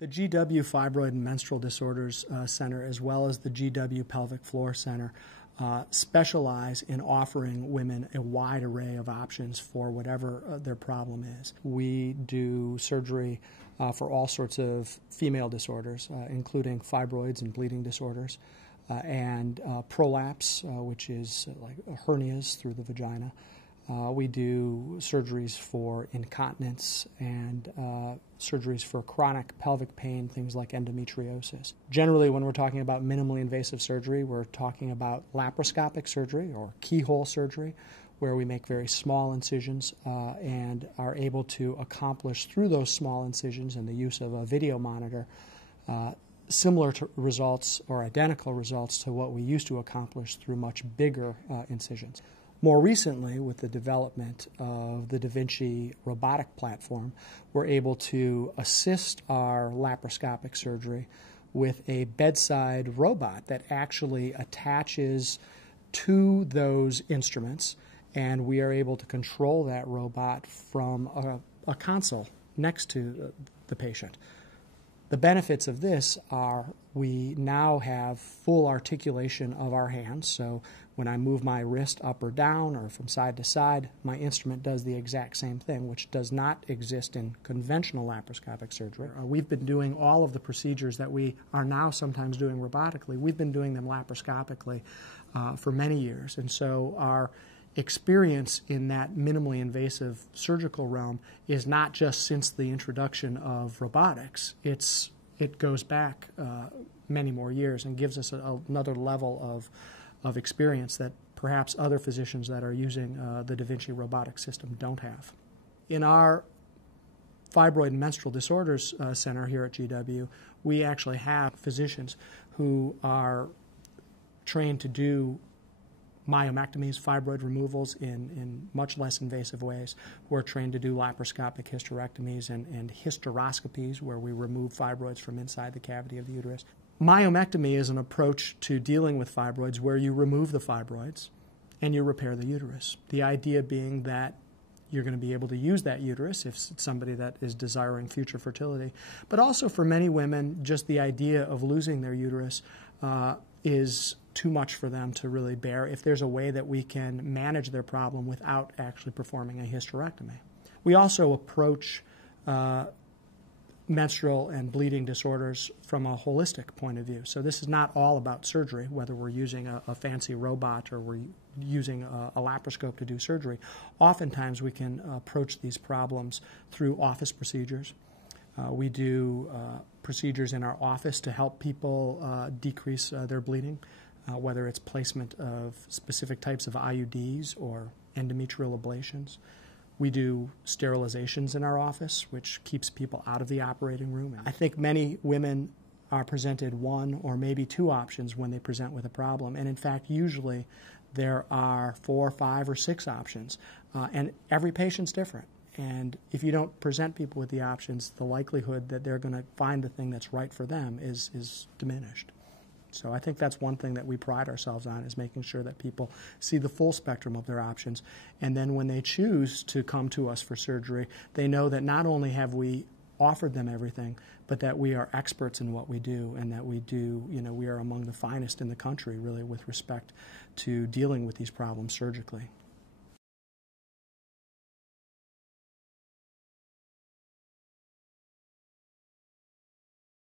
The GW Fibroid and Menstrual Disorders Center, as well as the GW Pelvic Floor Center, specialize in offering women a wide array of options for whatever their problem is. We do surgery for all sorts of female disorders, including fibroids and bleeding disorders, and prolapse, which is like hernias through the vagina. We do surgeries for incontinence and surgeries for chronic pelvic pain, things like endometriosis. Generally, when we're talking about minimally invasive surgery, we're talking about laparoscopic surgery or keyhole surgery, where we make very small incisions and are able to accomplish through those small incisions and the use of a video monitor similar to results or identical results to what we used to accomplish through much bigger incisions. More recently, with the development of the Vinci robotic platform, we're able to assist our laparoscopic surgery with a bedside robot that actually attaches to those instruments, and we are able to control that robot from a console next to the patient. The benefits of this are we now have full articulation of our hands, so when I move my wrist up or down or from side to side, my instrument does the exact same thing, which does not exist in conventional laparoscopic surgery. We've been doing all of the procedures that we are now sometimes doing robotically. We've been doing them laparoscopically for many years, and so our experience in that minimally invasive surgical realm is not just since the introduction of robotics. It goes back many more years and gives us another level of experience that perhaps other physicians that are using the Da Vinci robotic system don't have. In our Fibroid and Menstrual Disorders Center here at GW, we actually have physicians who are trained to do myomectomies, fibroid removals in much less invasive ways. We're trained to do laparoscopic hysterectomies and hysteroscopies, where we remove fibroids from inside the cavity of the uterus. Myomectomy is an approach to dealing with fibroids where you remove the fibroids and you repair the uterus. The idea being that you're going to be able to use that uterus if it's somebody that is desiring future fertility. But also for many women, just the idea of losing their uterus is too much for them to really bear if there's a way that we can manage their problem without actually performing a hysterectomy. We also approach menstrual and bleeding disorders from a holistic point of view. So this is not all about surgery, whether we're using a fancy robot or we're using a laparoscope to do surgery. Oftentimes we can approach these problems through office procedures. We do procedures in our office to help people decrease their bleeding, whether it's placement of specific types of IUDs or endometrial ablations. We do sterilizations in our office, which keeps people out of the operating room. I think many women are presented one or maybe two options when they present with a problem, and in fact usually there are 4, 5, or 6 options, and every patient's different. And if you don't present people with the options, the likelihood that they're going to find the thing that's right for them is diminished. So I think that's one thing that we pride ourselves on, is making sure that people see the full spectrum of their options. And then when they choose to come to us for surgery, they know that not only have we offered them everything, but that we are experts in what we do, and that we are among the finest in the country, really, with respect to dealing with these problems surgically.